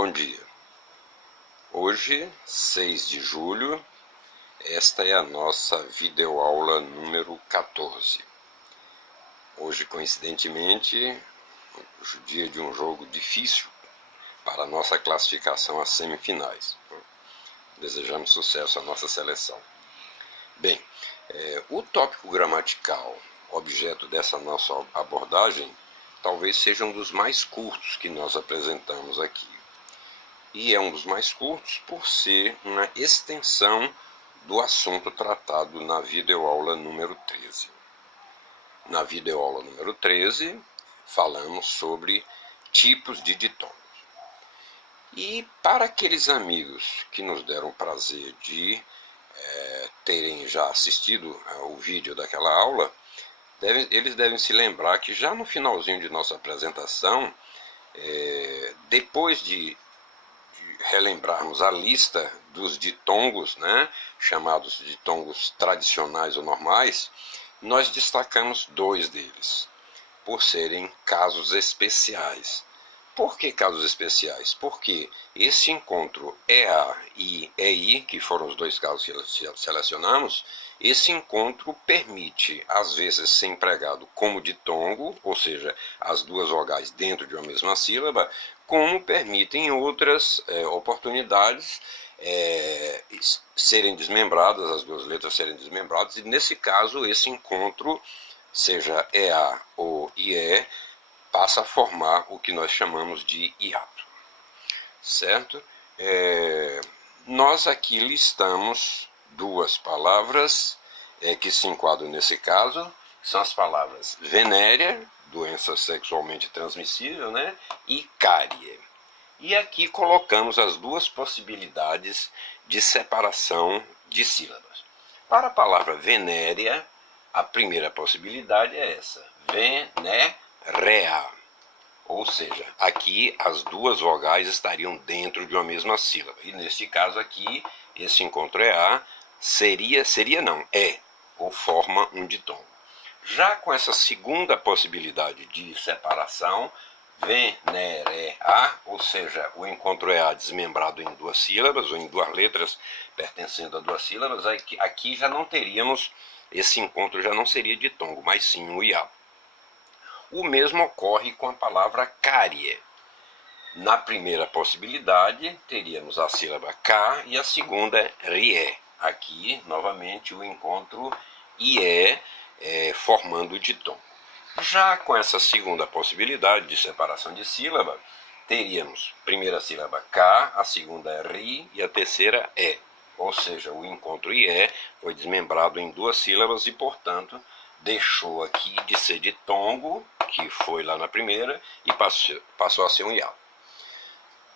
Bom dia. Hoje, 6 de julho, esta é a nossa videoaula número 14. Hoje, coincidentemente, o dia de um jogo difícil para a nossa classificação às semifinais. Desejamos sucesso à nossa seleção. Bem, o tópico gramatical, objeto dessa nossa abordagem, talvez seja um dos mais curtos que nós apresentamos aqui. E é um dos mais curtos por ser uma extensão do assunto tratado na videoaula número 13. Na videoaula número 13, falamos sobre tipos de ditongos. E para aqueles amigos que nos deram o prazer de terem já assistido o vídeo daquela aula, eles devem se lembrar que já no finalzinho de nossa apresentação, depois de relembrarmos a lista dos ditongos, chamados ditongos tradicionais ou normais, nós destacamos 2 deles, por serem casos especiais. Por que casos especiais? Porque esse encontro EA e EI, que foram os 2 casos que selecionamos, esse encontro permite, às vezes, ser empregado como ditongo, ou seja, as 2 vogais dentro de uma mesma sílaba, como permite em outras oportunidades serem desmembradas, as 2 letras serem desmembradas, e nesse caso esse encontro, seja EA ou IE, passa a formar o que nós chamamos de hiato, certo? Nós aqui listamos 2 palavras que se enquadram nesse caso, são as palavras venérea, doença sexualmente transmissível, e cárie. E aqui colocamos as 2 possibilidades de separação de sílabas. Para a palavra venérea, a primeira possibilidade é essa, venérea. Ou seja, aqui as 2 vogais estariam dentro de uma mesma sílaba. E neste caso aqui, esse encontro EA é, ou forma um ditongo. Já com essa segunda possibilidade de separação, venérea, ou seja, o encontro EA desmembrado em 2 sílabas, ou em 2 letras pertencendo a 2 sílabas, aqui já não teríamos, esse encontro já não seria ditongo, mas sim um hiato. O mesmo ocorre com a palavra cárie. Na primeira possibilidade, teríamos a sílaba K e a segunda rie. Aqui, novamente, o encontro IE formando o ditongo. Já com essa segunda possibilidade de separação de sílaba, teríamos a primeira sílaba K, a segunda ri e a terceira E. Ou seja, o encontro IE foi desmembrado em 2 sílabas e, portanto, deixou aqui de ser ditongo, que foi lá na primeira, e passou a ser um hiato.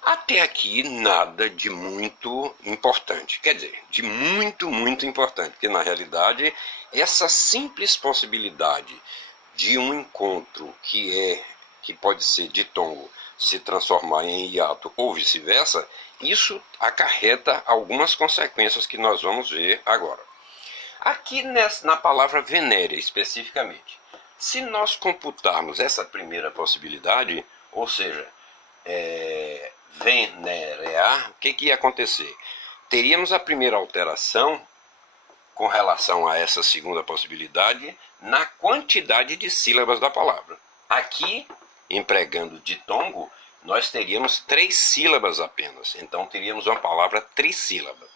Até aqui nada de muito importante, quer dizer, de muito importante, porque na realidade essa simples possibilidade de um encontro que pode ser ditongo se transformar em hiato ou vice-versa, isso acarreta algumas consequências que nós vamos ver agora. Aqui na palavra venérea especificamente, se nós computarmos essa primeira possibilidade, ou seja, venérea, o que ia acontecer? Teríamos a primeira alteração com relação a essa segunda possibilidade na quantidade de sílabas da palavra. Aqui, empregando ditongo, nós teríamos 3 sílabas apenas, então teríamos uma palavra trissílaba.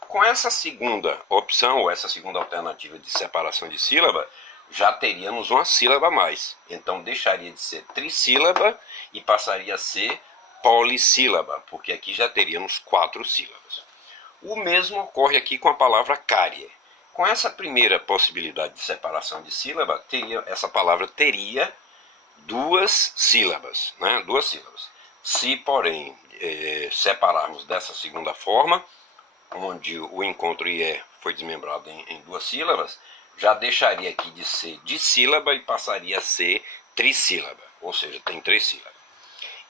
Com essa segunda opção, ou essa segunda alternativa de separação de sílaba, já teríamos uma sílaba a mais. Então deixaria de ser trissílaba e passaria a ser polissílaba, porque aqui já teríamos 4 sílabas. O mesmo ocorre aqui com a palavra cárie. Com essa primeira possibilidade de separação de sílaba, essa palavra teria 2 sílabas, 2 sílabas. Se, porém, separarmos dessa segunda forma, onde o encontro IE foi desmembrado em 2 sílabas, já deixaria aqui de ser dissílaba e passaria a ser trissílaba, ou seja, tem 3 sílabas.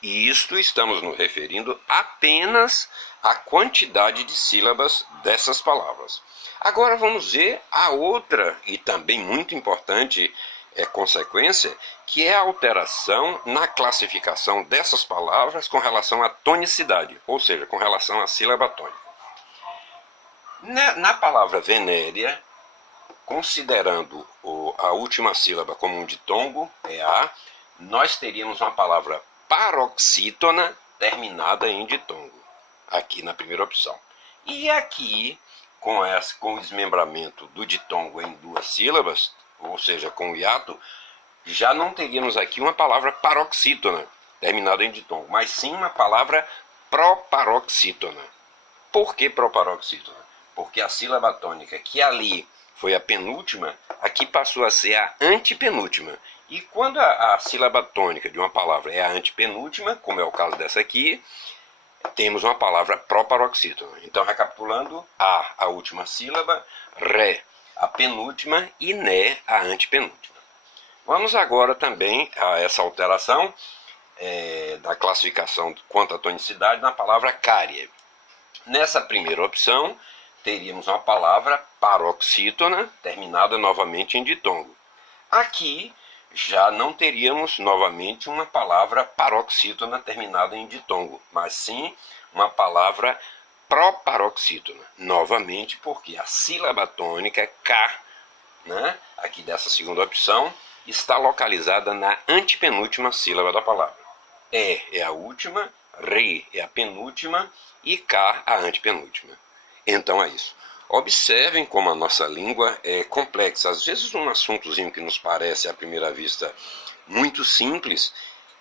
E isto estamos nos referindo apenas à quantidade de sílabas dessas palavras. Agora vamos ver a outra, e também muito importante, é consequência, que é a alteração na classificação dessas palavras com relação à tonicidade, ou seja, com relação à sílaba tônica. Na palavra venérea, considerando a última sílaba como um ditongo, EA, nós teríamos uma palavra paroxítona terminada em ditongo, aqui na primeira opção. E aqui, com o desmembramento do ditongo em duas sílabas, ou seja, com o hiato, já não teríamos aqui uma palavra paroxítona terminada em ditongo, mas sim uma palavra proparoxítona. Por que proparoxítona? Porque a sílaba tônica que ali foi a penúltima, aqui passou a ser a antepenúltima. E quando a sílaba tônica de uma palavra é a antepenúltima, como é o caso dessa aqui, temos uma palavra proparoxítona. Então, recapitulando, a última sílaba, ré, a penúltima, e né, a antepenúltima. Vamos agora também a essa alteração da classificação quanto à tonicidade na palavra cárie. Nessa primeira opção, teríamos uma palavra paroxítona, terminada novamente em ditongo. Aqui, já não teríamos novamente uma palavra paroxítona terminada em ditongo, mas sim uma palavra proparoxítona, novamente porque a sílaba tônica K, né, aqui dessa segunda opção, está localizada na antepenúltima sílaba da palavra. É a última, Ré é a penúltima e K a antepenúltima. Então é isso. Observem como a nossa língua é complexa. Às vezes um assuntozinho que nos parece à primeira vista muito simples,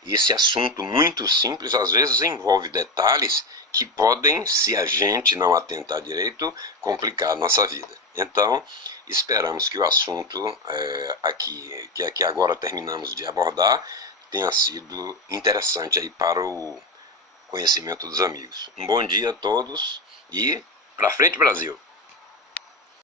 esse assunto muito simples às vezes envolve detalhes que podem, se a gente não atentar direito, complicar a nossa vida. Então, esperamos que o assunto que aqui agora terminamos de abordar tenha sido interessante aí para o conhecimento dos amigos. Um bom dia a todos e pra frente, Brasil!